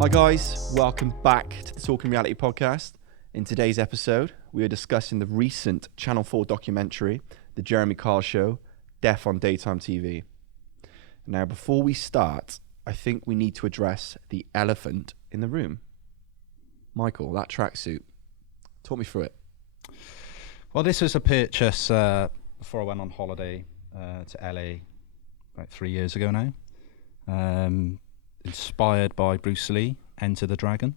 Hi guys, welcome back to the Talking Reality podcast. In today's episode, we are discussing the recent Channel 4 documentary, The Jeremy Kyle Show, Death on Daytime TV. Now, before we start, I think we need to address the elephant in the room. Michael, that tracksuit, talk me through it. Well, this was a purchase before I went on holiday to LA about 3 years ago now. Inspired by Bruce Lee, Enter the Dragon.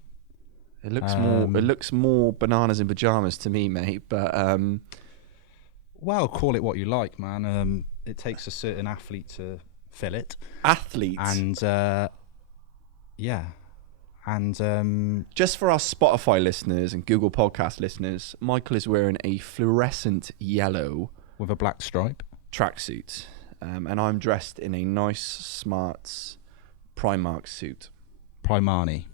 It looks more bananas in pajamas to me, mate. But well, call it what you like, man. It takes a certain athlete to fill it. Athlete, and just for our Spotify listeners and Google Podcast listeners, Michael is wearing a fluorescent yellow with a black stripe tracksuit, and I'm dressed in a nice, smart Primark suit. Primani.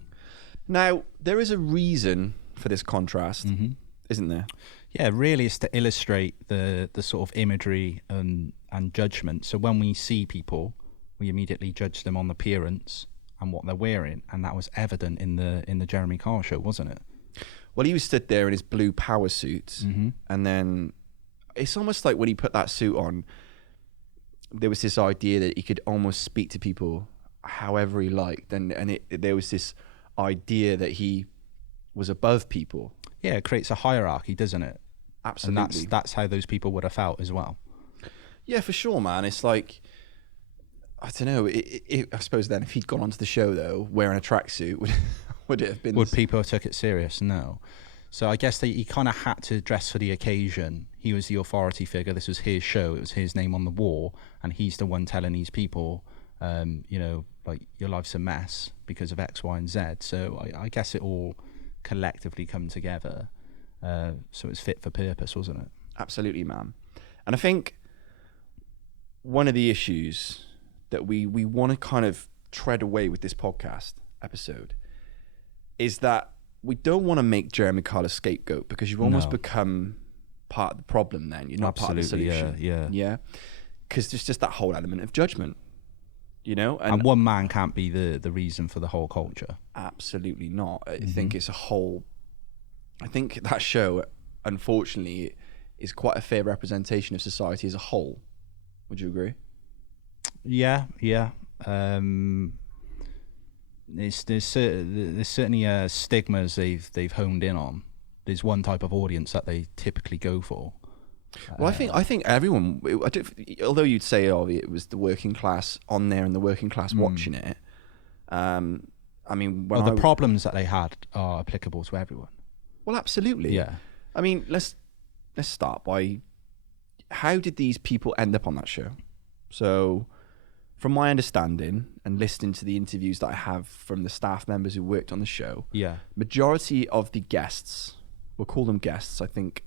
Now, there is a reason for this contrast, isn't there? Yeah, really, it's to illustrate the sort of imagery and judgment. So when we see people, we immediately judge them on appearance and what they're wearing, and that was evident in the Jeremy Kyle Show, wasn't it? Well, he was stood there in his blue power suit, and then it's almost like when he put that suit on, there was this idea that he could almost speak to people however he liked, and there was this idea that he was above people. Yeah, it creates a hierarchy, doesn't it? Absolutely. And that's how those people would have felt as well. Yeah, for sure, man. It's like, I don't know. I suppose then, if he'd gone onto the show though, wearing a tracksuit, would it have been? Would people have took it serious? No. So I guess he kind of had to dress for the occasion. He was the authority figure. This was his show. It was his name on the wall, and he's the one telling these people, like, your life's a mess because of X, Y, and Z. So I guess it all collectively come together. So it's fit for purpose, wasn't it? Absolutely, man. And I think one of the issues that we want to kind of tread away with this podcast episode is that we don't want to make Jeremy Kyle a scapegoat, because you've almost become part of the problem then. You're not part of the solution. Yeah. Because there's just that whole element of judgment. You know, and one man can't be the reason for the whole culture. Absolutely not. I think it's a whole. I think that show, unfortunately, is quite a fair representation of society as a whole. Would you agree? Yeah. There's certainly stigmas they've honed in on. There's one type of audience that they typically go for. Well, I think everyone, although you'd say, it was the working class on there and the working class watching it. I mean, the problems that they had are applicable to everyone. Well, absolutely. Yeah. I mean, let's start by, how did these people end up on that show? So, from my understanding and listening to the interviews that I have from the staff members who worked on the show, majority of the guests, we'll call them guests. I think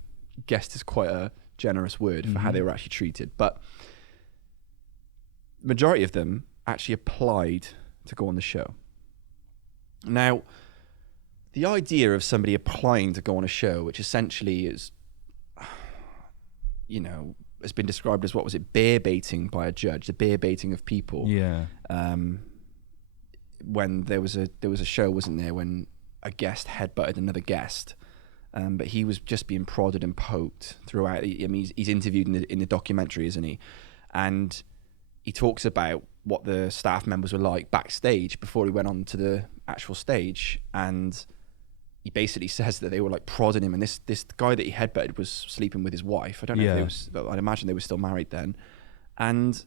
guest is quite a generous word for how they were actually treated, but majority of them actually applied to go on the show. Now, the idea of somebody applying to go on a show, which essentially is, has been described as, what was it, bear baiting by a judge, the bear baiting of people. Yeah. When there was a show, wasn't there, when a guest headbutted another guest. But he was just being prodded and poked throughout. I mean, he's interviewed in the documentary, isn't he? And he talks about what the staff members were like backstage before he went on to the actual stage. And he basically says that they were like prodding him. And this guy that he headbutted was sleeping with his wife. I don't know if I'd imagine they were still married then. And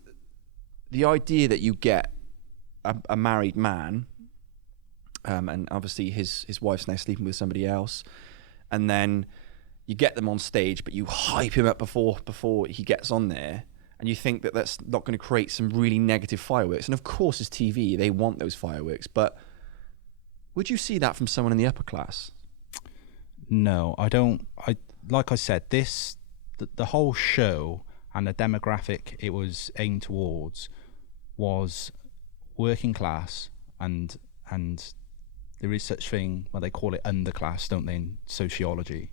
the idea that you get a married man, and obviously his wife's now sleeping with somebody else, and then you get them on stage, but you hype him up before he gets on there, and you think that that's not going to create some really negative fireworks. And of course, as TV, they want those fireworks. But would you see that from someone in the upper class? No, I don't. Like I said, the whole show and the demographic it was aimed towards was working class, and there is such thing, well, they call it underclass, don't they, in sociology,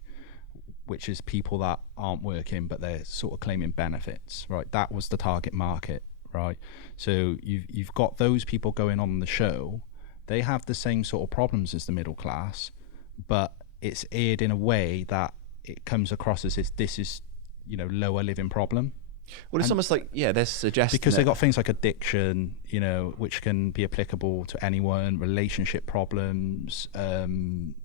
which is people that aren't working but they're sort of claiming benefits, right? That was the target market, right? So you've got those people going on the show, they have the same sort of problems as the middle class, but it's aired in a way that it comes across as if this is, you know, lower living problem. Well, it's almost like, they're suggesting because they got things like addiction, you know, which can be applicable to anyone, relationship problems,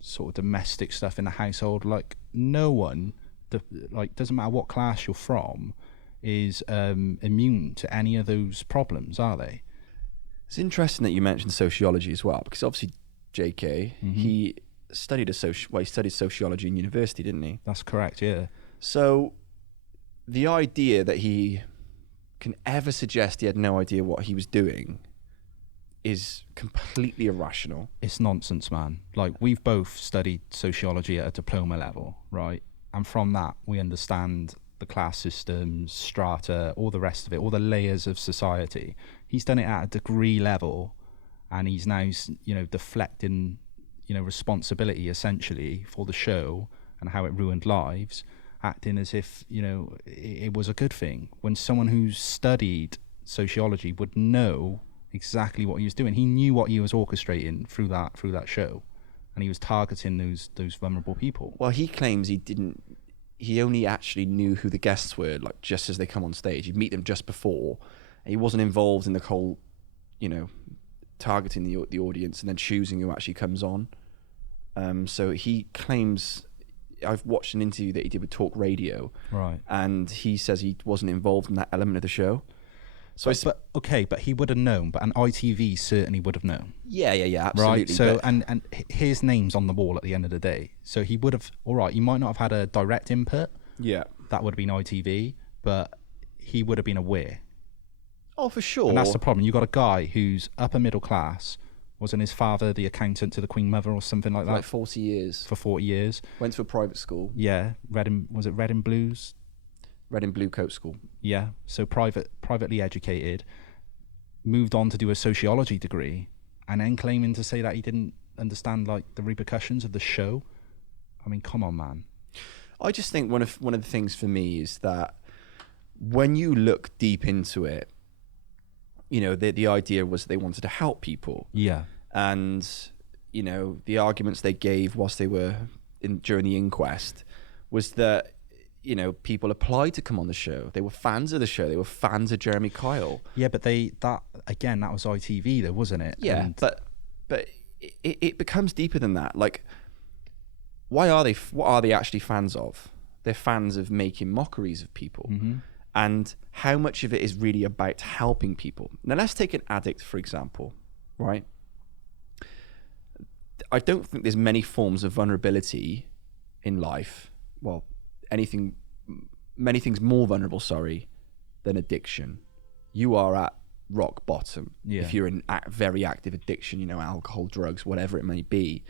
sort of domestic stuff in the household. Like, no one, doesn't matter what class you're from, is immune to any of those problems, are they? It's interesting that you mentioned sociology as well, because obviously JK, he studied he studied sociology in university, didn't he? That's correct, yeah. So the idea that he can ever suggest he had no idea what he was doing is completely irrational. It's nonsense, man. Like, we've both studied sociology at a diploma level, right? And from that, we understand the class systems, strata, all the rest of it, all the layers of society. He's done it at a degree level, and he's now, you know, deflecting, you know, responsibility essentially for the show and how it ruined lives, acting as if, you know, it was a good thing, when someone who's studied sociology would know exactly what he was doing. He knew what he was orchestrating through that show, and he was targeting those vulnerable people. Well, he claims he only actually knew who the guests were, like, just as they come on stage. He'd meet them just before. He wasn't involved in the whole, you know, targeting the audience and then choosing who actually comes on. So he claims, I've watched an interview that he did with Talk Radio, right, and he says he wasn't involved in that element of the show. So but he would have known. But an ITV certainly would have known. Yeah, absolutely. Right. So and his name's on the wall at the end of the day. So he would have. All right. He might not have had a direct input. Yeah. That would have been ITV, but he would have been aware. Oh, for sure. And that's the problem. You got a guy who's upper middle class. Wasn't his father the accountant to the Queen Mother or something like that? Like 40 years. For 40 years. Went to a private school. Yeah. Red and Blues? Red and Blue Coat School. Yeah. So privately educated. Moved on to do a sociology degree, and then claiming to say that he didn't understand, like, the repercussions of the show. I mean, come on, man. I just think one of the things for me is that when you look deep into it, you know, the idea was they wanted to help people. Yeah. And, you know, the arguments they gave whilst they were during the inquest was that, you know, people applied to come on the show. They were fans of the show. They were fans of Jeremy Kyle. Yeah, but that was ITV though, wasn't it? Yeah, but it becomes deeper than that. Like, what are they actually fans of? They're fans of making mockeries of people. Mm-hmm. And how much of it is really about helping people? Now, let's take an addict, for example, right? I don't think there's many forms of vulnerability in life. Well, many things more vulnerable, than addiction. You are at rock bottom. Yeah. If you're in very active addiction, you know, alcohol, drugs, whatever it may be.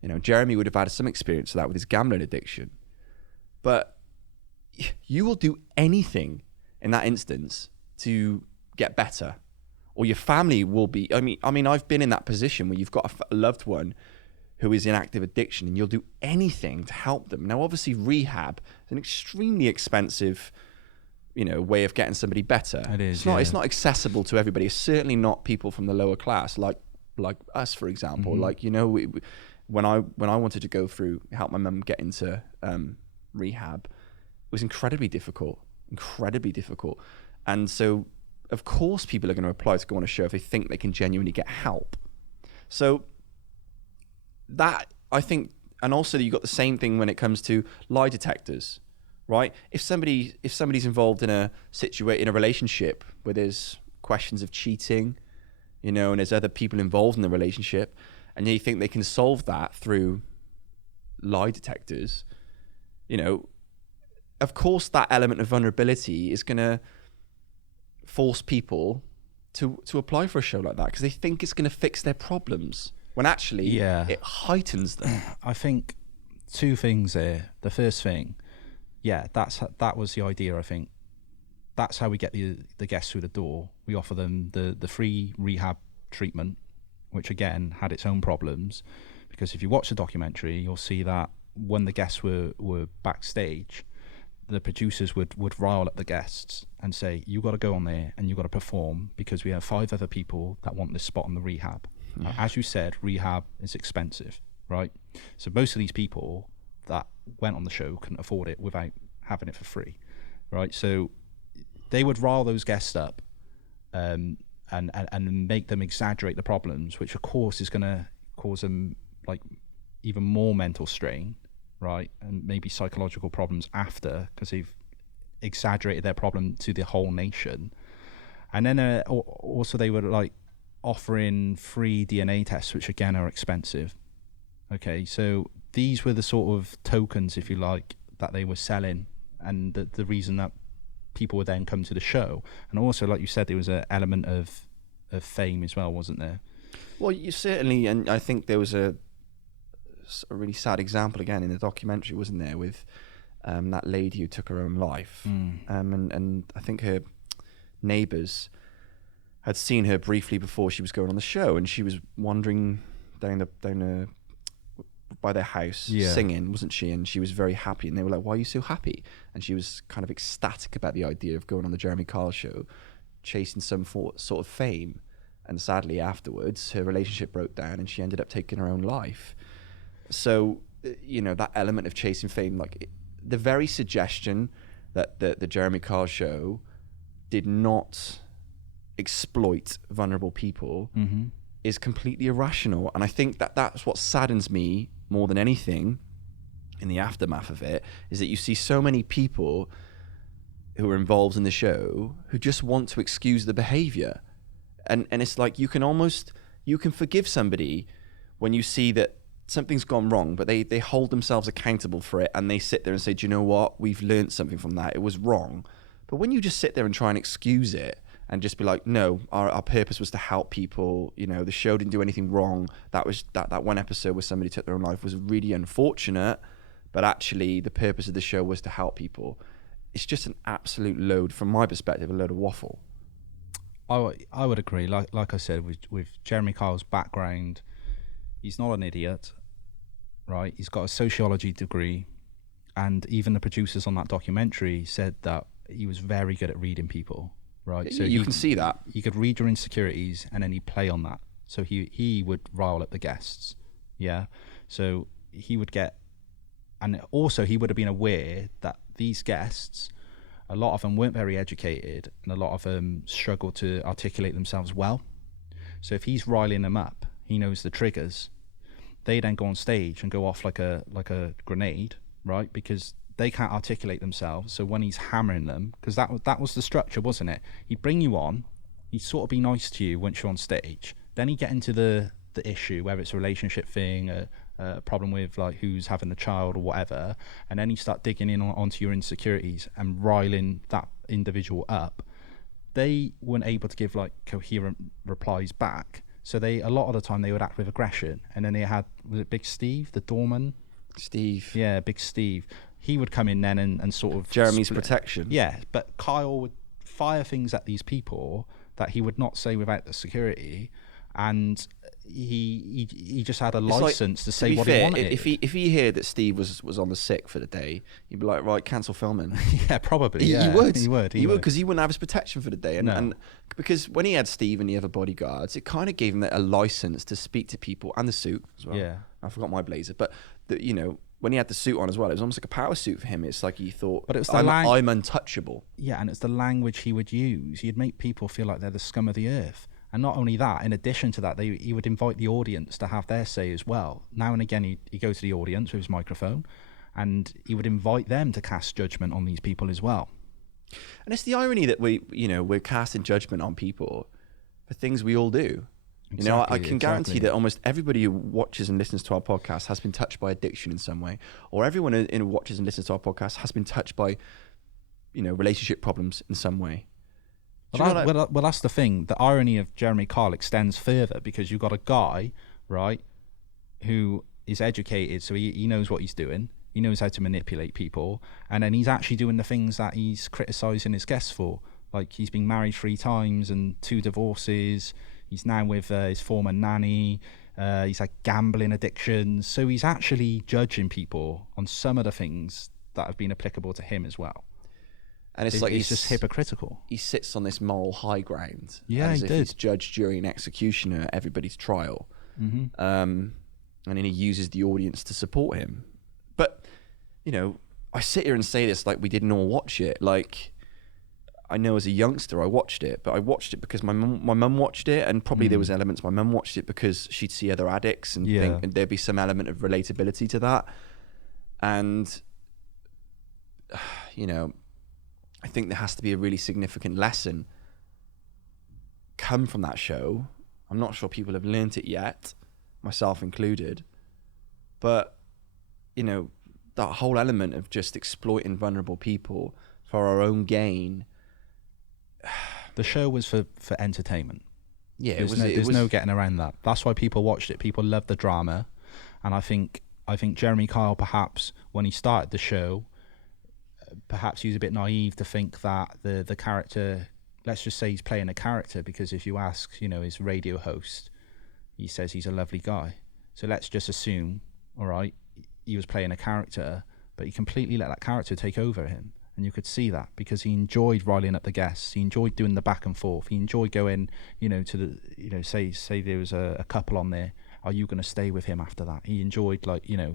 You know, Jeremy would have had some experience of that with his gambling addiction. But you will do anything in that instance to get better, or your family will be. I mean, I've been in that position where you've got a loved one who is in active addiction, and you'll do anything to help them. Now, obviously, rehab is an extremely expensive, you know, way of getting somebody better. It is. It's not accessible to everybody. It's certainly not people from the lower class, like us, for example. Mm-hmm. Like, you know, when I wanted to help my mum get into rehab, it was incredibly difficult. And so, of course, people are going to apply to go on a show if they think they can genuinely get help. So that, I think, and also you've got the same thing when it comes to lie detectors, right? If somebody's involved in a relationship where there's questions of cheating, you know, and there's other people involved in the relationship, and you think they can solve that through lie detectors, you know, of course that element of vulnerability is going to force people to apply for a show like that, because they think it's going to fix their problems, when actually it heightens them. I think two things there. The first thing, that was the idea. I think that's how we get the guests through the door. We offer them the free rehab treatment, which again had its own problems, because if you watch the documentary, you'll see that when the guests were backstage, the producers would rile up the guests and say, you got to go on there and you got to perform, because we have 5 other people that want this spot on the rehab. As you said, rehab is expensive, right? So most of these people that went on the show couldn't afford it without having it for free, right? So they would rile those guests up, and make them exaggerate the problems, which of course is going to cause them like even more mental strain, right? And maybe psychological problems after, because they've exaggerated their problem to the whole nation. And then also they were like offering free DNA tests, which again are expensive. Okay, so these were the sort of tokens, if you like, that they were selling, and the reason that people would then come to the show. And also, like you said, there was an element of fame as well, wasn't there? Well, you certainly, and I think there was a really sad example again in the documentary, wasn't there, with that lady who took her own life. And I think her neighbours had seen her briefly before she was going on the show, and she was wandering down by their house, singing, wasn't she? And she was very happy, and they were like, "Why are you so happy?" And she was kind of ecstatic about the idea of going on the Jeremy Kyle show, chasing some sort of fame. And sadly, afterwards, her relationship broke down, and she ended up taking her own life. So, that element of chasing fame, like the very suggestion that the Jeremy Kyle show did not exploit vulnerable people is completely irrational. And I think that's what saddens me more than anything in the aftermath of it, is that you see so many people who are involved in the show who just want to excuse the behavior. And it's like you can forgive somebody when you see that something's gone wrong, but they hold themselves accountable for it, and they sit there and say, do you know what? We've learned something from that. It was wrong. But when you just sit there and try and excuse it and just be like, no, our purpose was to help people. The show didn't do anything wrong. That was that one episode where somebody took their own life was really unfortunate, but actually the purpose of the show was to help people. It's just an absolute load, from my perspective, a load of waffle. I would agree. Like I said, with Jeremy Kyle's background, he's not an idiot, right? He's got a sociology degree, and even the producers on that documentary said that he was very good at reading people, right? So you can see that. He could read your insecurities, and then he'd play on that. So he would rile up the guests, yeah? So he would get... And also he would have been aware that these guests, a lot of them weren't very educated, and a lot of them struggle to articulate themselves well. So if he's riling them up, he knows the triggers. They then go on stage and go off like a grenade, right? Because they can't articulate themselves. So when he's hammering them, because that was the structure, wasn't it? He'd bring you on, he'd sort of be nice to you once you're on stage. Then he'd get into the issue, whether it's a relationship thing, a problem with like who's having the child or whatever, and then you start digging in onto your insecurities and riling that individual up. They weren't able to give like coherent replies back, so a lot of the time they would act with aggression. And then they had, was it Big Steve, the doorman? Steve. Yeah, Big Steve. He would come in then and sort of Jeremy's protection. Yeah, but Kyle would fire things at these people that he would not say without the security, and he just had a license to say what he wanted. If he heard that Steve was on the sick for the day, he'd be like, right, cancel filming. Yeah, probably. He would because he wouldn't have his protection for the day, and because when he had Steve and the other bodyguards, it kind of gave him a license to speak to people, and the suit as well. Yeah, I forgot my blazer, but when he had the suit on as well, it was almost like a power suit for him. It's like he thought, but it was I'm untouchable. Yeah, and it's the language he would use. He'd make people feel like they're the scum of the earth. And not only that, in addition to that, he would invite the audience to have their say as well. Now and again, he'd go to the audience with his microphone, and he would invite them to cast judgment on these people as well. And it's the irony that we're casting judgment on people for things we all do. Exactly, I can guarantee that almost everybody who watches and listens to our podcast has been touched by addiction in some way, or everyone who watches and listens to our podcast has been touched by, relationship problems in some way. Well, that's the thing. The irony of Jeremy Kyle extends further, because you've got a guy, right, who is educated, so he knows what he's doing. He knows how to manipulate people, and then he's actually doing the things that he's criticising his guests for. Like, he's been married 3 times and 2 divorces. He's now with his former nanny. He's had gambling addictions. So he's actually judging people on some of the things that have been applicable to him as well. And it's like it's just hypocritical. He sits on this moral high ground. Yeah, as he if did. he's judge, jury, and executioner at everybody's trial. Mm-hmm. And then he uses the audience to support him. But, I sit here and say this like we didn't all watch it. Like, I know as a youngster I watched it, but I watched it because my mum watched it, and probably there was elements my mum watched it because she'd see other addicts and think and there'd be some element of relatability to that. And, I think there has to be a really significant lesson come from that show. I'm not sure people have learnt it yet, myself included. But, that whole element of just exploiting vulnerable people for our own gain. The show was for entertainment. Yeah, there's no getting around that. That's why people watched it. People loved the drama. And I think Jeremy Kyle, perhaps, when he started the show, perhaps he was a bit naive to think that the character, let's just say he's playing a character, because if you ask, his radio host, he says he's a lovely guy. So let's just assume, all right, he was playing a character, but he completely let that character take over him. And you could see that because he enjoyed riling up the guests. He enjoyed doing the back and forth. He enjoyed going, to the, say there was a couple on there. Are you going to stay with him after that? He enjoyed,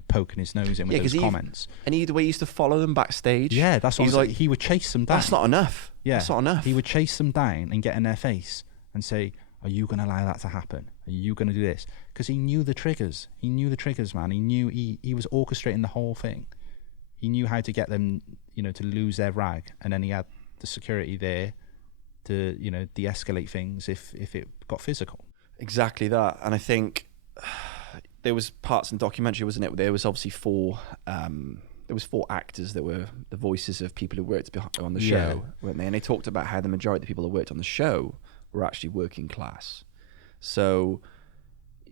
poking his nose in with those comments. And the way he used to follow them backstage. Yeah, that's what like. He would chase them down. That's not enough. Yeah, that's not enough. He would chase them down and get in their face and say, "Are you going to allow that to happen? Are you going to do this?" Because he knew the triggers. He knew the triggers, man. He knew he was orchestrating the whole thing. He knew how to get them, to lose their rag, and then he had the security there to, de-escalate things if it got physical. Exactly that. And I think there was parts in the documentary, wasn't it? There was obviously four actors that were the voices of people who worked on the show, weren't they? And they talked about how the majority of the people that worked on the show were actually working class. So,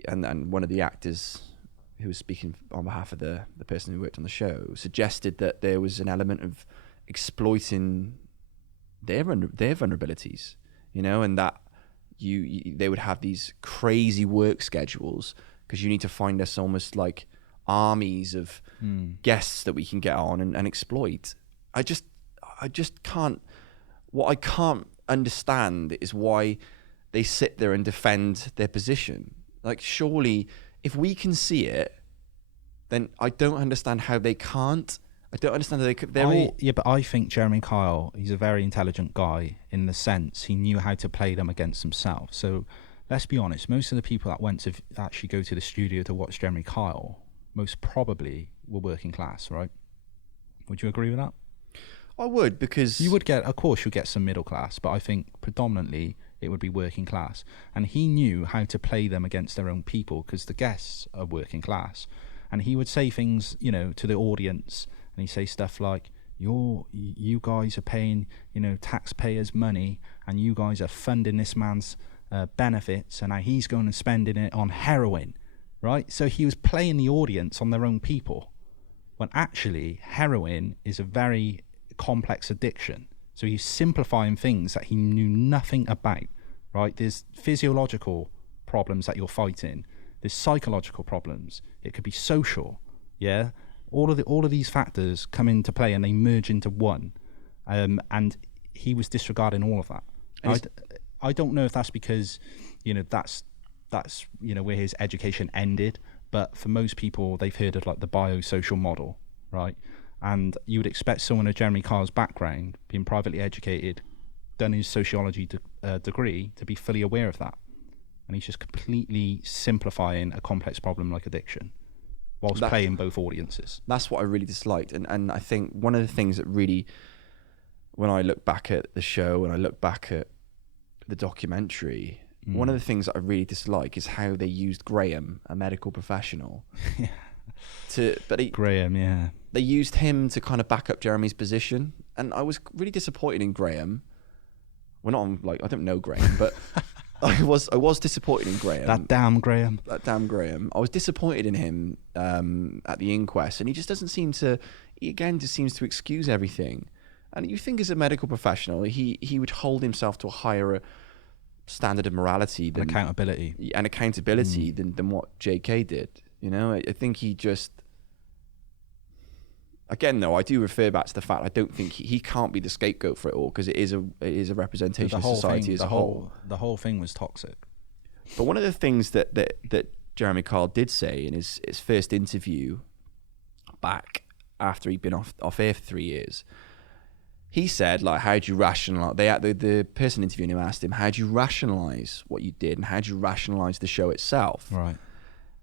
and one of the actors who was speaking on behalf of the person who worked on the show suggested that there was an element of exploiting their vulnerabilities, and that they would have these crazy work schedules because you need to find us almost like armies of guests that we can get on and exploit. I just can't. What I can't understand is why they sit there and defend their position. Like, surely, if we can see it, then I don't understand how they can't. I don't understand how they could. Yeah, but I think Jeremy Kyle, he's a very intelligent guy in the sense he knew how to play them against himself. So let's be honest, most of the people that went to actually go to the studio to watch Jeremy Kyle most probably were working class, right? Would you agree with that? I would, because you would get, of course, you'll get some middle class, but I think predominantly it would be working class. And he knew how to play them against their own people because the guests are working class. And he would say things, to the audience, and he'd say stuff like, you guys are paying, taxpayers' money, and you guys are funding this man's benefits, and now he's going and spending it on heroin, right? So he was playing the audience on their own people, when actually heroin is a very complex addiction. So he's simplifying things that he knew nothing about, right? There's physiological problems that you're fighting. There's psychological problems. It could be social, yeah? All of these factors come into play and they merge into one. And he was disregarding all of that. I don't know if that's because, that's where his education ended. But for most people, they've heard of like the biosocial model, right? And you would expect someone of Jeremy Kyle's background, being privately educated, done his sociology degree, to be fully aware of that. And he's just completely simplifying a complex problem like addiction whilst playing both audiences. That's what I really disliked. And I think one of the things that really, when I look back at the show and I look back at the documentary, one of the things that I really dislike is how they used Graham, a medical professional. Graham, yeah. They used him to kind of back up Jeremy's position. And I was really disappointed in Graham. I don't know Graham, but I was disappointed in Graham. That damn Graham. I was disappointed in him at the inquest, and he just doesn't seem to. He again just seems to excuse everything. And you think, as a medical professional, he would hold himself to a higher standard of morality and accountability than what JK did. I think he just. Again, though, I do refer back to the fact I don't think he can't be the scapegoat for it all, because it is a representation of society as a whole. The whole thing was toxic. But one of the things that Jeremy Kyle did say in his first interview back after he'd been off air for 3 years, he said, like, how do you rationalize? The person interviewing him asked him, how do you rationalize what you did, and how do you rationalize the show itself? Right.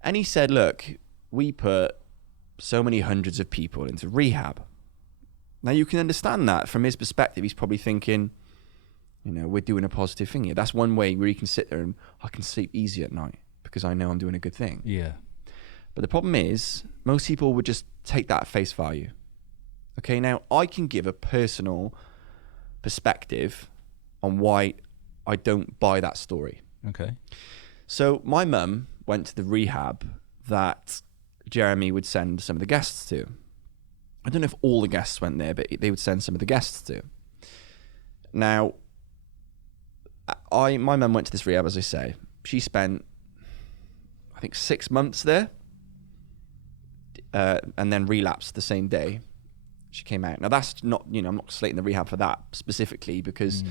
And he said, look, we put so many hundreds of people into rehab. Now you can understand that from his perspective. He's probably thinking, we're doing a positive thing here. That's one way where he can sit there and I can sleep easy at night because I know I'm doing a good thing. Yeah. But the problem is, most people would just take that at face value. Okay, now I can give a personal perspective on why I don't buy that story. Okay. So my mum went to the rehab that Jeremy would send some of the guests to. I don't know if all the guests went there, but they would send some of the guests to. Now, my mum went to this rehab, as I say. She spent, I think, 6 months there, and then relapsed the same day she came out. Now, that's not, I'm not slating the rehab for that specifically, because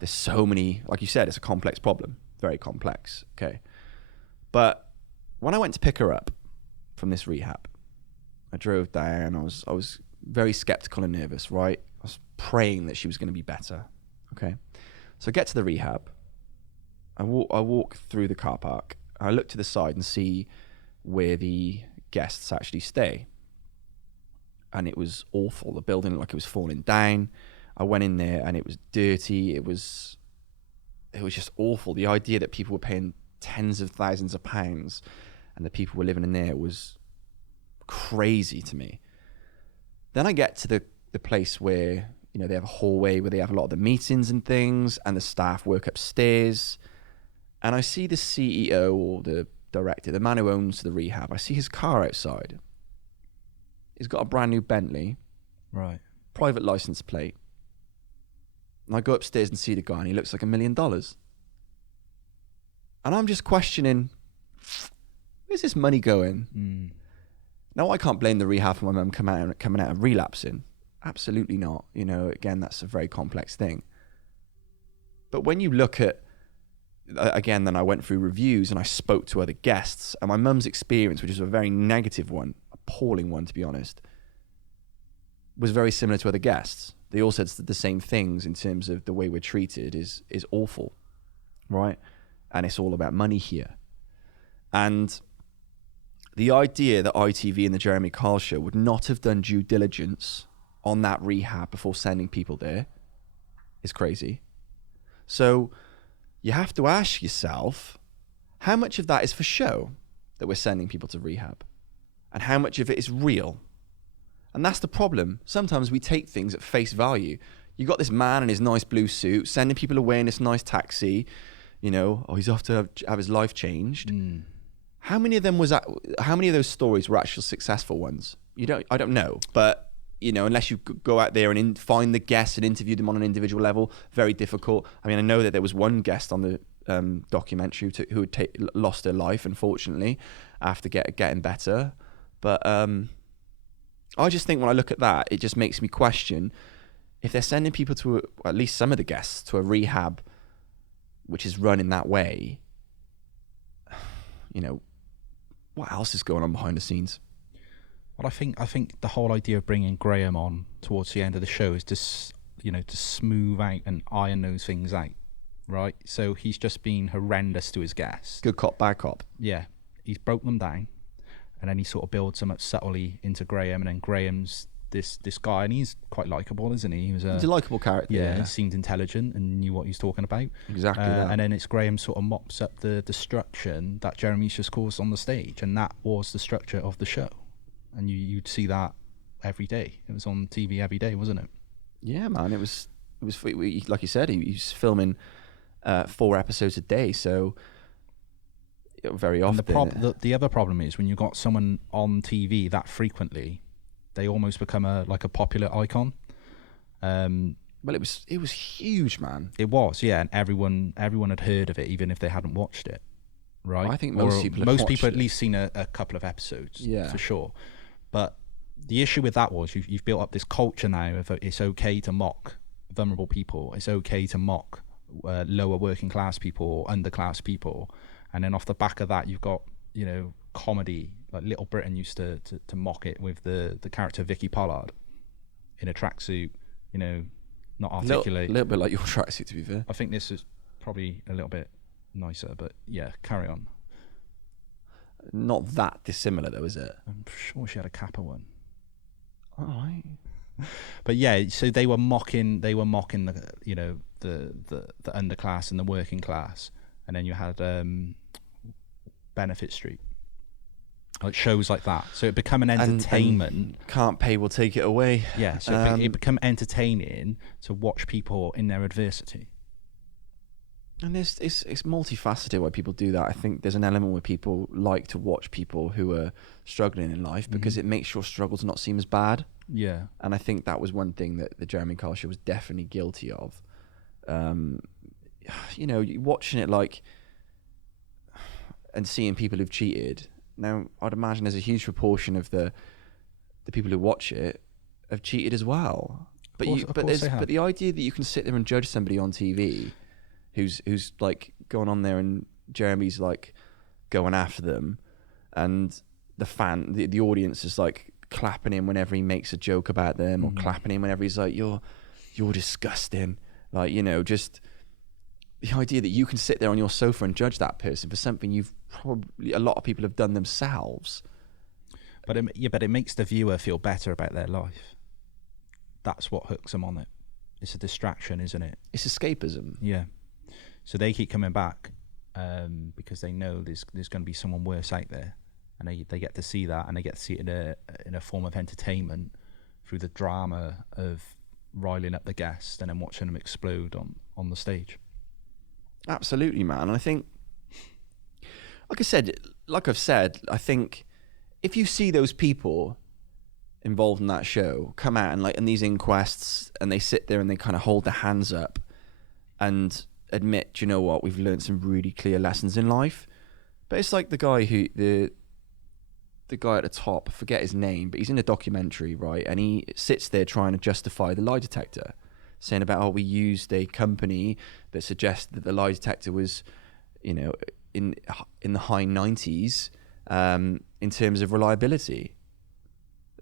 there's so many, like you said, it's a complex problem, very complex, okay? But when I went to pick her up from this rehab, I drove down, I was very skeptical and nervous, right? I was praying that she was going to be better, okay? So I get to the rehab, I walk through the car park, I look to the side and see where the guests actually stay. And it was awful. The building looked like it was falling down. I went in there and it was dirty. It was just awful. The idea that people were paying tens of thousands of pounds and the people were living in there was crazy to me. Then I get to the place where, they have a hallway where they have a lot of the meetings and things, and the staff work upstairs. And I see the CEO or the director, the man who owns the rehab, I see his car outside. He's got a brand new Bentley. Right. Private license plate. And I go upstairs and see the guy, and he looks like $1 million. And I'm just questioning, where's this money going? Now, I can't blame the rehab for my mum coming out and relapsing. Absolutely not. Again, that's a very complex thing. But when you look at, again, then I went through reviews and I spoke to other guests, and my mum's experience, which is a very negative one, appalling one to be honest, was very similar to other guests. They all said the same things in terms of the way we're treated is awful, right? And it's all about money here. And the idea that ITV and the Jeremy Kyle show would not have done due diligence on that rehab before sending people there is crazy. So you have to ask yourself, how much of that is for show that we're sending people to rehab? And how much of it is real? And that's the problem. Sometimes we take things at face value. You got this man in his nice blue suit, sending people away in this nice taxi, he's off to have his life changed. How many of those stories were actual successful ones? I don't know. But, unless you go out there and find the guests and interview them on an individual level, very difficult. I mean, I know that there was one guest on the documentary who had lost her life, unfortunately, after getting better. But I just think when I look at that, it just makes me question if they're sending people to, at least some of the guests, to a rehab which is run in that way, what else is going on behind the scenes? Well, I think the whole idea of bringing Graham on towards the end of the show is to smooth out and iron those things out, right? So he's just been horrendous to his guests. Good cop, bad cop. Yeah, he's broke them down, and then he sort of builds them up subtly into Graham, and then Graham's this guy, and he's quite likeable, isn't he? He's a likeable character. Yeah, he seemed intelligent and knew what he was talking about. Exactly. That. And then it's Graham sort of mops up the destruction that Jeremy's just caused on the stage, and that was the structure of the show. And you'd see that every day. It was on TV every day, wasn't it? Yeah, man. It was like you said, he was filming 4 episodes a day, so very often. And the other problem is when you've got someone on TV that frequently, they almost become a popular icon. Well, it was huge, man. It was, yeah, and everyone had heard of it, even if they hadn't watched it, right? I think most people at least seen a couple of episodes, yeah, for sure. But the issue with that was you've built up this culture now of it's okay to mock vulnerable people. It's okay to mock lower working class people or underclass people. And then off the back of that, you've got, comedy. Like Little Britain used to mock it with the character Vicky Pollard in a tracksuit, not articulate. A little bit like your tracksuit, to be fair. I think this is probably a little bit nicer, but yeah, carry on. Not that dissimilar, though, is it? I'm sure she had a Kappa one. All right. But yeah, so they were mocking the the underclass and the working class, and then you had Benefit Street, like shows like that. So it became an entertainment. And can't pay will take it away. Yeah, so it became entertaining to watch people in their adversity. And it's multifaceted why people do that. I think there's an element where people like to watch people who are struggling in life because it makes your struggles not seem as bad. Yeah. And I think that was one thing that the Jeremy Kyle show was definitely guilty of. Watching it and seeing people who've cheated. Now, I'd imagine there's a huge proportion of the people who watch it have cheated as well. But the idea that you can sit there and judge somebody on TV who's like going on there and Jeremy's like going after them, and the audience is like clapping him whenever he makes a joke about them, or clapping him whenever he's like, you're disgusting. Like, just the idea that you can sit there on your sofa and judge that person for something a lot of people have done themselves. But it makes the viewer feel better about their life. That's what hooks them on it. It's a distraction, isn't it? It's escapism. Yeah. So they keep coming back because they know there's going to be someone worse out there, and they get to see that, and they get to see it in a form of entertainment through the drama of riling up the guests and then watching them explode on the stage. Absolutely, man. And I think, like I've said, I think if you see those people involved in that show come out and in these inquests, and they sit there and they kind of hold their hands up and admit, do you know what, we've learned some really clear lessons in life. But it's like the guy the guy at the top, I forget his name, but he's in a documentary, right? And he sits there trying to justify the lie detector, saying about, we used a company that suggested that the lie detector was, in the high 90s in terms of reliability.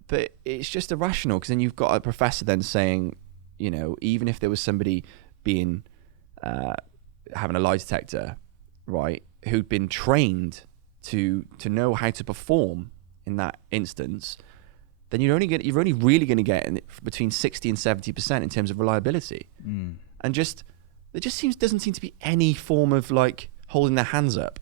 But it's just irrational, because then you've got a professor then saying, even if there was somebody being having a lie detector, right, who'd been trained to know how to perform in that instance, then you're only really going to get between 60 and 70% in terms of reliability. And there doesn't seem to be any form of holding their hands up.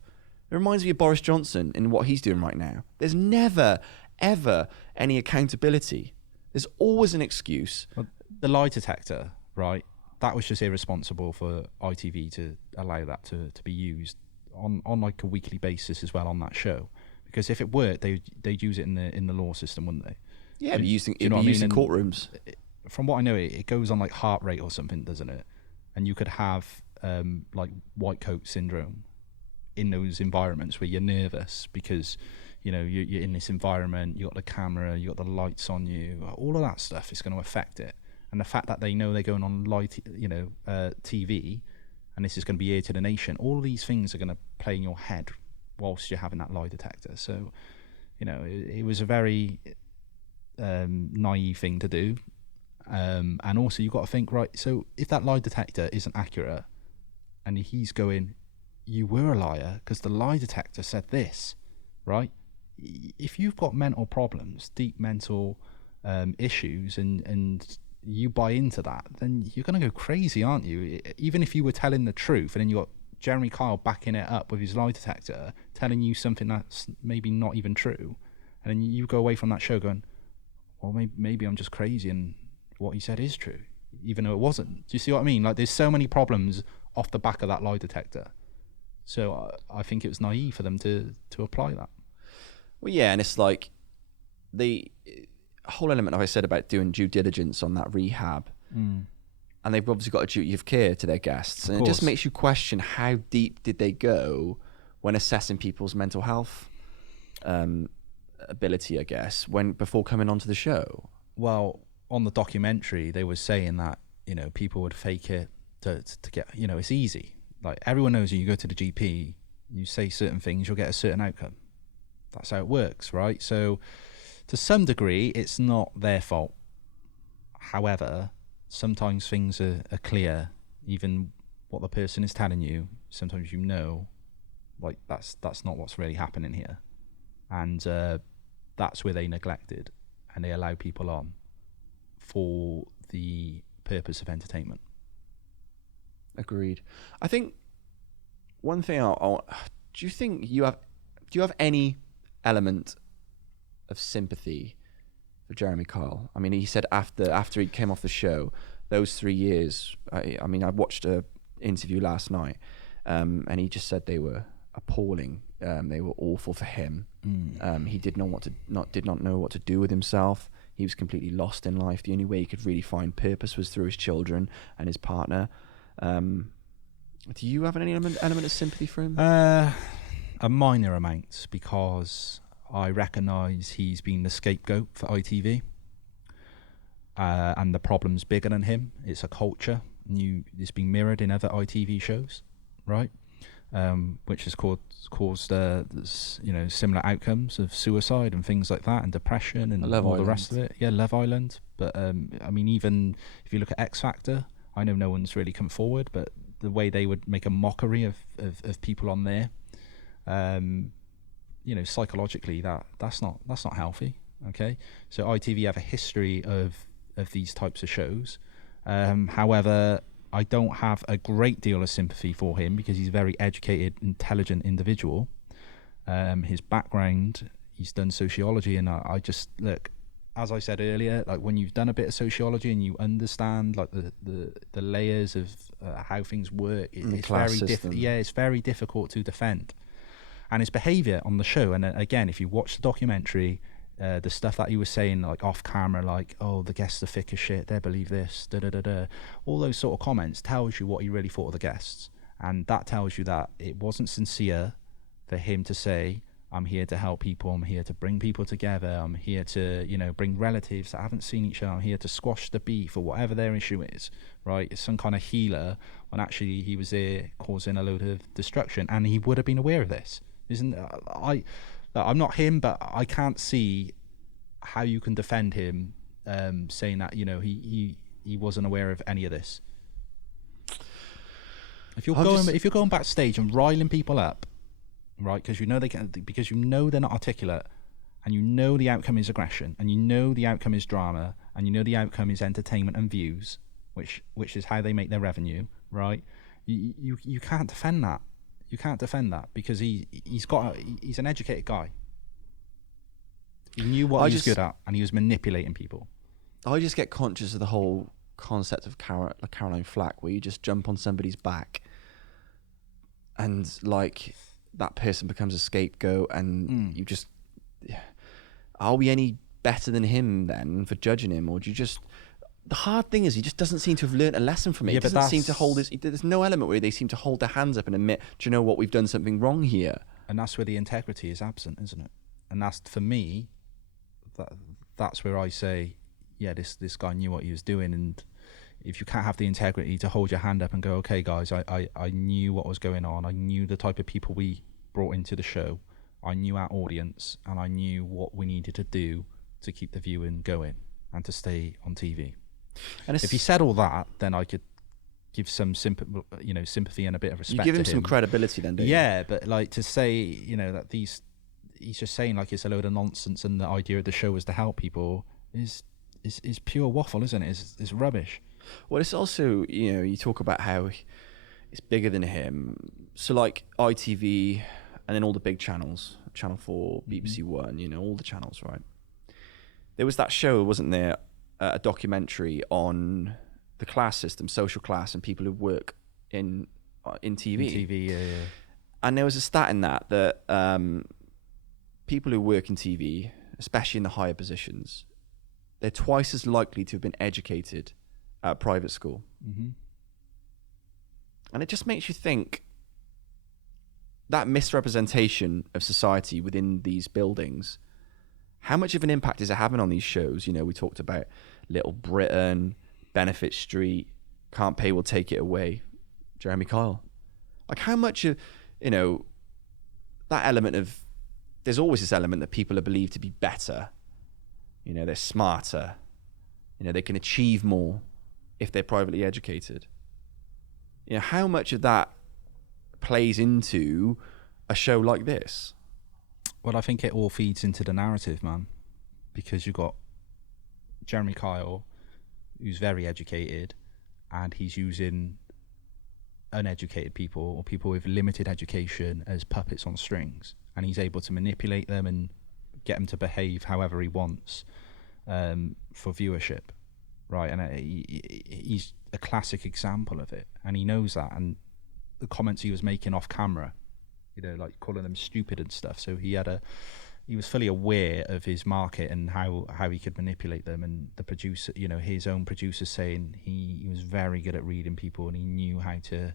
It reminds me of Boris Johnson in what he's doing right now. There's never ever any accountability. There's always an excuse. Well, the lie detector, right? That was just irresponsible for ITV to allow that to be used on a weekly basis as well on that show. Because if it worked, they'd use it in the law system, wouldn't they? Yeah, it'd be used in courtrooms. From what I know, it goes on heart rate or something, doesn't it? And you could have white coat syndrome in those environments where you're nervous because you're in this environment, you got the camera, you got the lights on you, all of that stuff is going to affect it. And the fact that they know they're going on TV, and this is going to be ear to the nation, all of these things are going to play in your head whilst you're having that lie detector. So, it was a very naive thing to do. And also you've got to think, right, so if that lie detector isn't accurate and he's going, you were a liar because the lie detector said this, right? If you've got mental problems, deep mental issues, and you buy into that, then you're going to go crazy, aren't you? Even if you were telling the truth, and then you got Jeremy Kyle backing it up with his lie detector, telling you something that's maybe not even true, and then you go away from that show going, well, maybe I'm just crazy and what he said is true, even though it wasn't. Do you see what I mean? There's so many problems off the back of that lie detector. So I think it was naive for them to apply that. Well, yeah, and it's the whole element, like I said, about doing due diligence on that rehab, and they've obviously got a duty of care to their guests, and it just makes you question how deep did they go when assessing people's mental health ability, I guess, before coming onto the show? Well, on the documentary, they were saying that, people would fake it to get, it's easy. Like, everyone knows you go to the GP, you say certain things, you'll get a certain outcome. That's how it works, right? So to some degree, it's not their fault. However, sometimes things are clear, even what the person is telling you. Sometimes like, that's not what's really happening here. And that's where they neglected, and they allow people on for the purpose of entertainment. Agreed. I think one thing do you think do you have any element of sympathy for Jeremy Kyle? I mean, he said after he came off the show, those 3 years, I mean, I watched a interview last night, and he just said they were appalling. They were awful for him. He did not know what to do with himself. He was completely lost in life. The only way he could really find purpose was through his children and his partner. Do you have any element of sympathy for him? A minor amount, because I recognise he's been the scapegoat for ITV, and the problem's bigger than him. It's a culture. It's been mirrored in other ITV shows, right? Which has caused similar outcomes of suicide and things like that, and depression and all the rest of it. Yeah, Love Island. But I mean, even if you look at X Factor, I know no one's really come forward, but the way they would make a mockery of people on there, psychologically that's not healthy. Okay, so ITV have a history of these types of shows. However, I don't have a great deal of sympathy for him, because he's a very educated, intelligent individual. His background, he's done sociology, and I just look, as I said earlier, like, when you've done a bit of sociology and you understand like the layers of how things work, it's very difficult. Yeah, it's very difficult to defend. And his behaviour on the show, and again, if you watch the documentary, the stuff that he was saying, like, off camera, like, oh, the guests are thick as shit, they believe this, all those sort of comments tells you what he really thought of the guests. And that tells you that it wasn't sincere for him to say, I'm here to help people, I'm here to bring people together, I'm here to, bring relatives that haven't seen each other, I'm here to squash the beef or whatever their issue is, right? It's some kind of healer, when actually he was there causing a load of destruction, and he would have been aware of this. I'm not him, but I can't see how you can defend him, saying that, he wasn't aware of any of this. If you're going backstage and riling people up, right, because they're not articulate, and the outcome is aggression, and the outcome is drama, and the outcome is entertainment and views, which is how they make their revenue, right? You can't defend that. You can't defend that, because he's an educated guy. He knew what he was good at, and he was manipulating people. I just get conscious of the whole concept of Caroline Flack, where you just jump on somebody's back, and like, that person becomes a scapegoat, and you just, are we any better than him then for judging him? Or do you just, the hard thing is, he just doesn't seem to have learned a lesson from it. He doesn't seem to hold there's no element where they seem to hold their hands up and admit, do you know what, we've done something wrong here. And that's where the integrity is absent, isn't it? And that's, for me, that's where I say, yeah, this guy knew what he was doing. And if you can't have the integrity to hold your hand up and go, okay, guys, I knew what was going on. I knew the type of people we brought into the show. I knew our audience, and I knew what we needed to do to keep the viewing going and to stay on TV. And if he said all that, then I could give some sympathy and a bit of respect. You give him to some credibility then, don't you? Yeah, but like, to say, that he's just saying like it's a load of nonsense, and the idea of the show was to help people is pure waffle, isn't it? It's rubbish. Well, it's also, you talk about how it's bigger than him. So like ITV, and then all the big channels, Channel 4, BBC One, all the channels, right? There was that show, wasn't there, a documentary on the class system, social class, and people who work in TV. In TV, yeah. And there was a stat in that people who work in TV, especially in the higher positions, they're twice as likely to have been educated at private school. Mm-hmm. And it just makes you think, that misrepresentation of society within these buildings, how much of an impact is it having on these shows? You know, we talked about Little Britain, Benefit Street, Can't Pay Will Take It Away, Jeremy Kyle. Like, how much of, you know, that element of, there's always this element that people are believed to be better. You know, they're smarter. You know, they can achieve more if they're privately educated. You know, how much of that plays into a show like this? Well, I think it all feeds into the narrative, man, because you've got Jeremy Kyle, who's very educated, and he's using uneducated people or people with limited education as puppets on strings, and he's able to manipulate them and get them to behave however he wants for viewership, right? And he's a classic example of it, and he knows that. And the comments he was making off camera, you know, like calling them stupid and stuff, so he was fully aware of his market and how he could manipulate them. And the producer, you know, his own producer saying he was very good at reading people, and he knew how to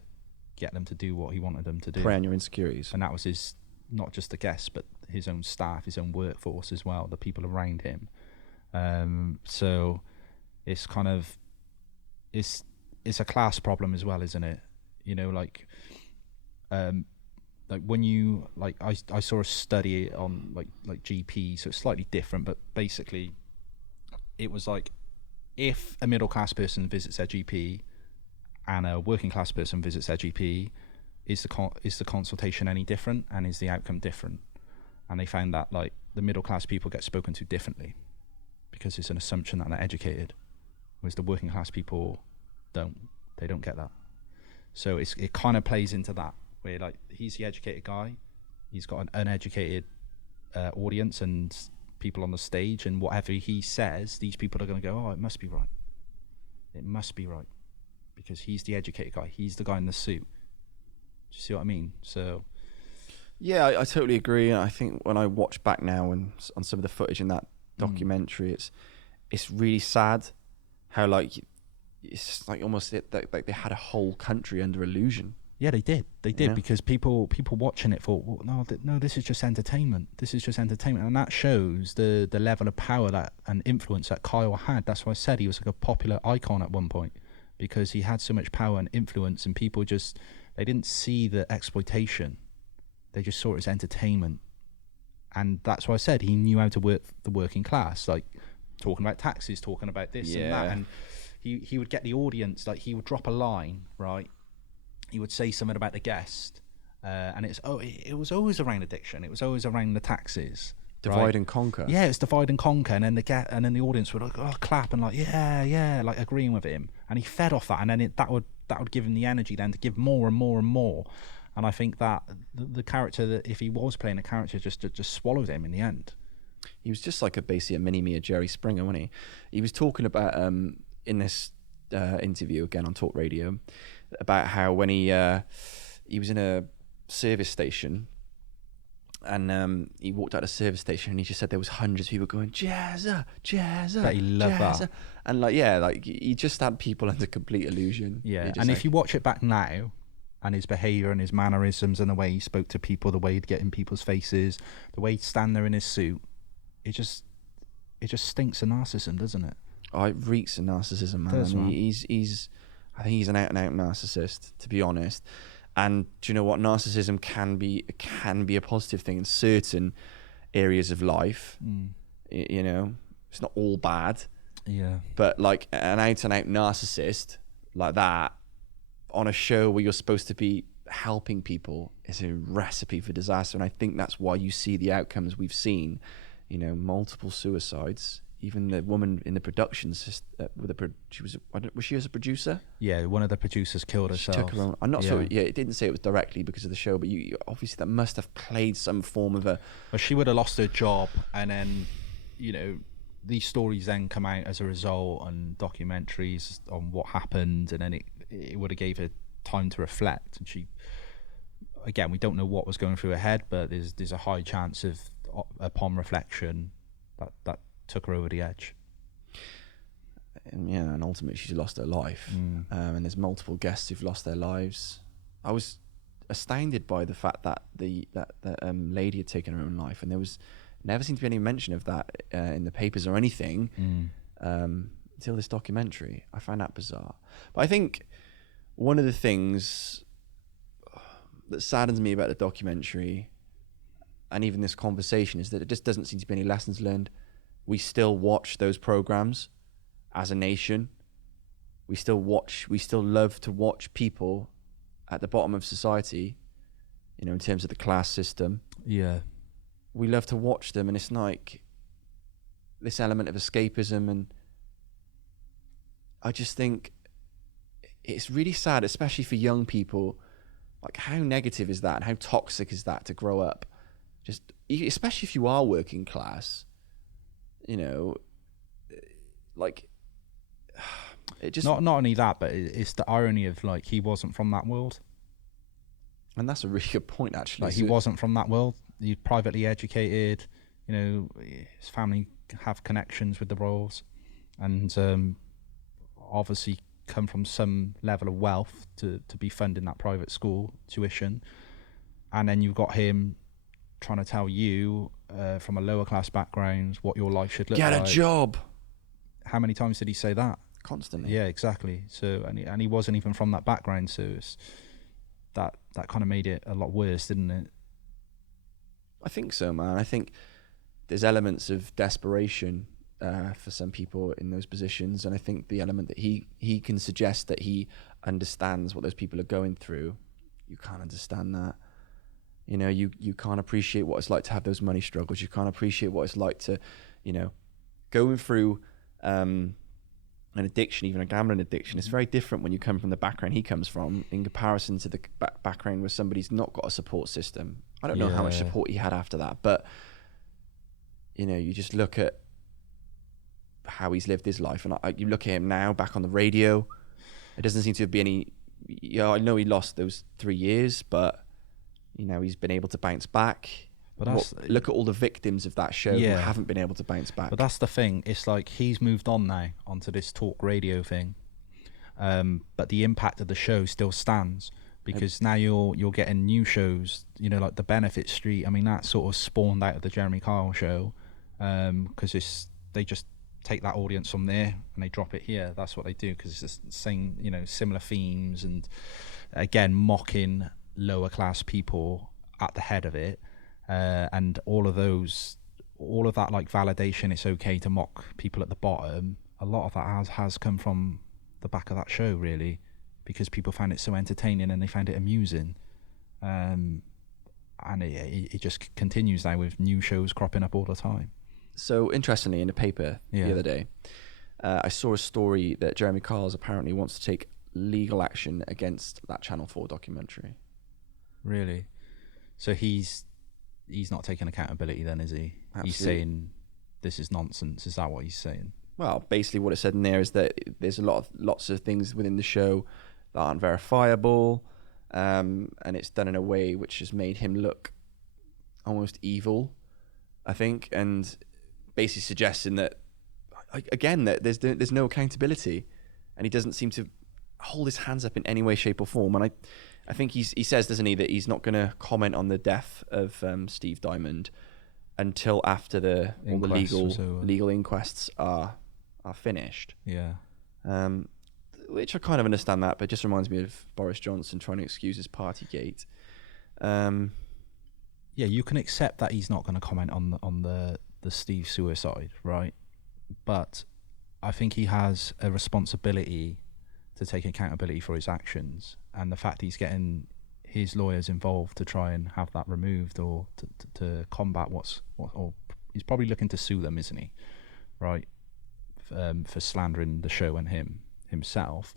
get them to do what he wanted them to do. Prey on your insecurities. And that was his, not just the guests, but his own staff, his own workforce as well, the people around him. So it's kind of, it's a class problem as well, isn't it? You know, like when you, like, I saw a study on like GP, so it's slightly different, but basically it was like, if a middle class person visits their GP and a working class person visits their GP, is the consultation any different, and is the outcome different? And they found that, like, the middle class people get spoken to differently because it's an assumption that they're educated, whereas the working class people they don't get that. So it kind of plays into that, where, like, he's the educated guy, he's got an uneducated audience and people on the stage, and whatever he says, these people are going to go, oh, it must be right, because he's the educated guy, he's the guy in the suit. Do you see what I mean? So yeah, I totally agree. And I think when I watch back now and on some of the footage in that documentary, it's really sad how, like, it's like almost like they had a whole country under illusion. Yeah, they did, Yeah. because people watching it thought, well, no, this is just entertainment. And that shows the level of power that and influence that Kyle had. That's why I said he was like a popular icon at one point, because he had so much power and influence, and people just, they didn't see the exploitation. They just saw it as entertainment. And that's why I said he knew how to work the working class, like talking about taxes, talking about this and that. And he would get the audience, like, he would drop a line, right? He would say something about the guest, and it was always around addiction. It was always around the taxes. Divide and conquer. Yeah, it's divide and conquer, and then the audience would, like, clap and, like, yeah, like, agreeing with him, and he fed off that, and then that would give him the energy then to give more and more and more. And I think that the character, that if he was playing a character, just swallowed him in the end. He was just like basically a mini-me of Jerry Springer, wasn't he? He was talking about in this interview again on Talk Radio about how when he was in a service station, and he walked out of the service station, and he just said there was hundreds of people going Jazza. But he loved that. And like he just had people under complete illusion. Yeah, and if you watch it back now, and his behaviour and his mannerisms and the way he spoke to people, the way he'd get in people's faces, the way he'd stand there in his suit, it just stinks of narcissism, doesn't it? Oh, it reeks of narcissism, man. Does, man. I think he's an out and out narcissist, to be honest. And do you know what? Narcissism can be a positive thing in certain areas of life. You know, it's not all bad. Yeah. But like an out and out narcissist like that on a show where you're supposed to be helping people is a recipe for disaster. And I think that's why you see the outcomes we've seen. You know, multiple suicides. Even the woman in the productions was she as a producer? Yeah, one of the producers killed herself. She took her own. I'm not sure. Yeah, it didn't say it was directly because of the show, but you obviously that must have played some form of a. Well, she would have lost her job, and then, you know, these stories then come out as a result, and documentaries on what happened, and then it would have gave her time to reflect. And she, again, we don't know what was going through her head, but there's a high chance of, upon reflection, that took her over the edge. And yeah, and ultimately she lost her life. And there's multiple guests who've lost their lives. I was astounded by the fact that that lady had taken her own life, and there was Never seemed to be any mention of that in the papers or anything until this documentary. I find that bizarre. But I think one of the things that saddens me about the documentary and even this conversation is that it just doesn't seem to be any lessons learned. We still watch those programs as a nation. We still love to watch people at the bottom of society, you know, in terms of the class system. Yeah. We love to watch them, and it's like this element of escapism, and I just think it's really sad, especially for young people. Like, how negative is that, and how toxic is that to grow up? Just, especially if you are working class, you know, like, it just... Not only that, but it's the irony of, like, he wasn't from that world. And that's a really good point, actually. Like, he wasn't from that world. He's privately educated, you know, his family have connections with the royals, and obviously come from some level of wealth to be funding that private school tuition. And then you've got him trying to tell you from a lower class background what your life should look like. Get a job. How many times did he say that? Constantly. Yeah, exactly. So and he wasn't even from that background, so it's that kind of made it a lot worse, didn't it? I think so, man. I think there's elements of desperation for some people in those positions, and I think the element that he can suggest that he understands what those people are going through, you can't understand that. You know, you can't appreciate what it's like to have those money struggles. You can't appreciate what it's like to, you know, going through an addiction, even a gambling addiction. It's very different when you come from the background he comes from in comparison to the background where somebody's not got a support system. I don't know how much support he had after that, but, you know, you just look at how he's lived his life, and you look at him now back on the radio. It doesn't seem to be any... Yeah, I know he lost those 3 years, but, you know, he's been able to bounce back. But look at all the victims of that show who haven't been able to bounce back. But that's the thing. It's like he's moved on now onto this talk radio thing, but the impact of the show still stands, because now you're getting new shows, you know, like the Benefit Street. I mean, that sort of spawned out of the Jeremy Kyle show, because they just take that audience from there and they drop it here. That's what they do, because it's the same, you know, similar themes, and again mocking lower class people at the head of it. And all of that, like, validation, it's okay to mock people at the bottom. A lot of that has come from the back of that show, really, because people found it so entertaining and they found it amusing. And it just continues now with new shows cropping up all the time. So interestingly, in the paper the other day, I saw a story that Jeremy Kyle apparently wants to take legal action against that Channel 4 documentary. Really? So he's not taking accountability then, is he? Absolutely. He's saying this is nonsense. Is that what he's saying? Well, basically what it said in there is that there's lots of things within the show that aren't verifiable, and it's done in a way which has made him look almost evil, I think, and basically suggesting that, again, that there's no accountability, and he doesn't seem to hold his hands up in any way, shape or form. And I think he says, doesn't he, that he's not going to comment on the death of Steve Diamond until after all the legal inquests are finished. Yeah. Which I kind of understand that, but it just reminds me of Boris Johnson trying to excuse his Partygate. Yeah, you can accept that he's not going to comment on the Steve suicide, right? But I think he has a responsibility to take accountability for his actions, and the fact he's getting his lawyers involved to try and have that removed, or to combat or he's probably looking to sue them, isn't he? Right, for slandering the show and himself.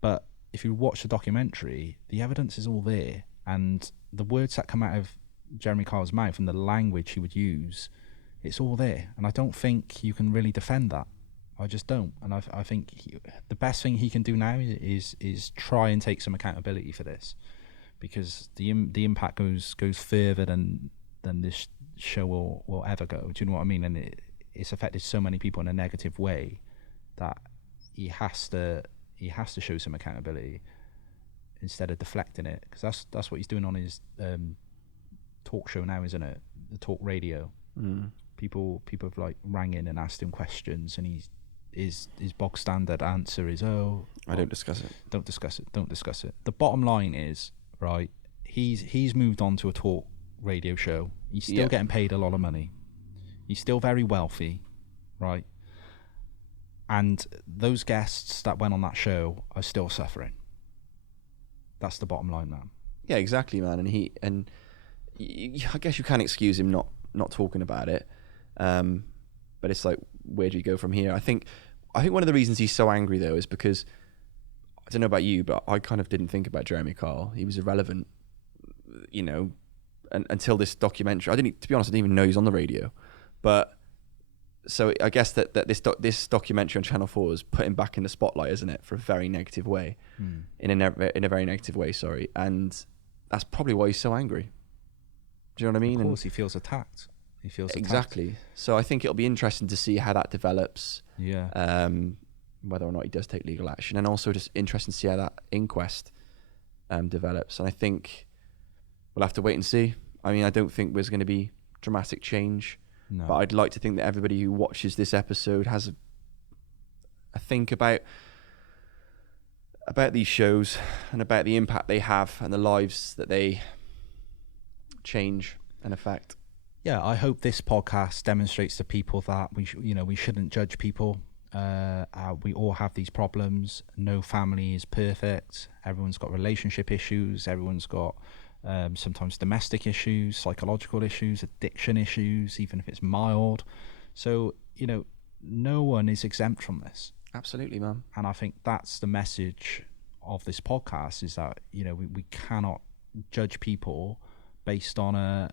But if you watch the documentary, the evidence is all there, and the words that come out of Jeremy Kyle's mouth and the language he would use, it's all there, and I don't think you can really defend that. I just don't, and I think the best thing he can do now is try and take some accountability for this, because the impact goes further than this show will ever go. Do you know what I mean? And it's affected so many people in a negative way that he has to show some accountability instead of deflecting it, because that's what he's doing on his talk show now, isn't it? The talk radio. People have like rang in and asked him questions, and his bog standard answer is, "Oh, I don't discuss it. Don't discuss it. Don't discuss it." The bottom line is, right? He's moved on to a talk radio show. He's still getting paid a lot of money. He's still very wealthy, right? And those guests that went on that show are still suffering. That's the bottom line, man. Yeah, exactly, man. And I guess you can't excuse him not talking about it. But it's like, where do you go from here? I think one of the reasons he's so angry though is because, I don't know about you, but I kind of didn't think about Jeremy Kyle. He was irrelevant, until this documentary. To be honest, I didn't even know he was on the radio. But so I guess that this documentary on Channel 4 has put him back in the spotlight, isn't it, for a very negative way, in a very negative way. Sorry, and that's probably why he's so angry. Do you know what I mean? Of course, he feels attacked. Exactly. So I think it'll be interesting to see how that develops. Yeah. Whether or not he does take legal action, and also just interesting to see how that inquest develops. And I think we'll have to wait and see. I mean, I don't think there's going to be dramatic change. No. But I'd like to think that everybody who watches this episode has a think about these shows and about the impact they have and the lives that they change and affect. Yeah, I hope this podcast demonstrates to people that we shouldn't judge people. We all have these problems. No family is perfect. Everyone's got relationship issues. Everyone's got sometimes domestic issues, psychological issues, addiction issues, even if it's mild. So, no one is exempt from this. Absolutely, man. And I think that's the message of this podcast, is that, we cannot judge people based on a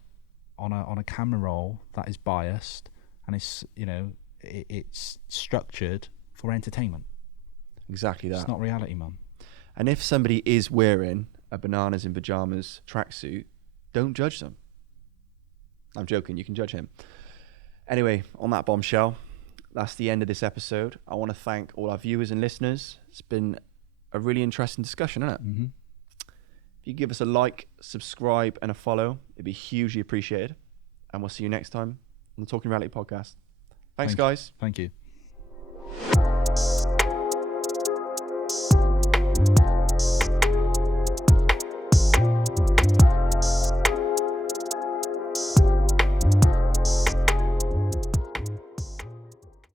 camera roll that is biased, and it's structured for entertainment. Exactly that. It's not reality, man. And if somebody is wearing a bananas in pajamas tracksuit, don't judge them. I'm joking, you can judge him. Anyway, on that bombshell, that's the end of this episode. I want to thank all our viewers and listeners. It's been a really interesting discussion, isn't it? Mm-hmm. If you give us a like, subscribe, and a follow, it'd be hugely appreciated. And we'll see you next time on the Talking Reality podcast. Thanks, guys. Thank you.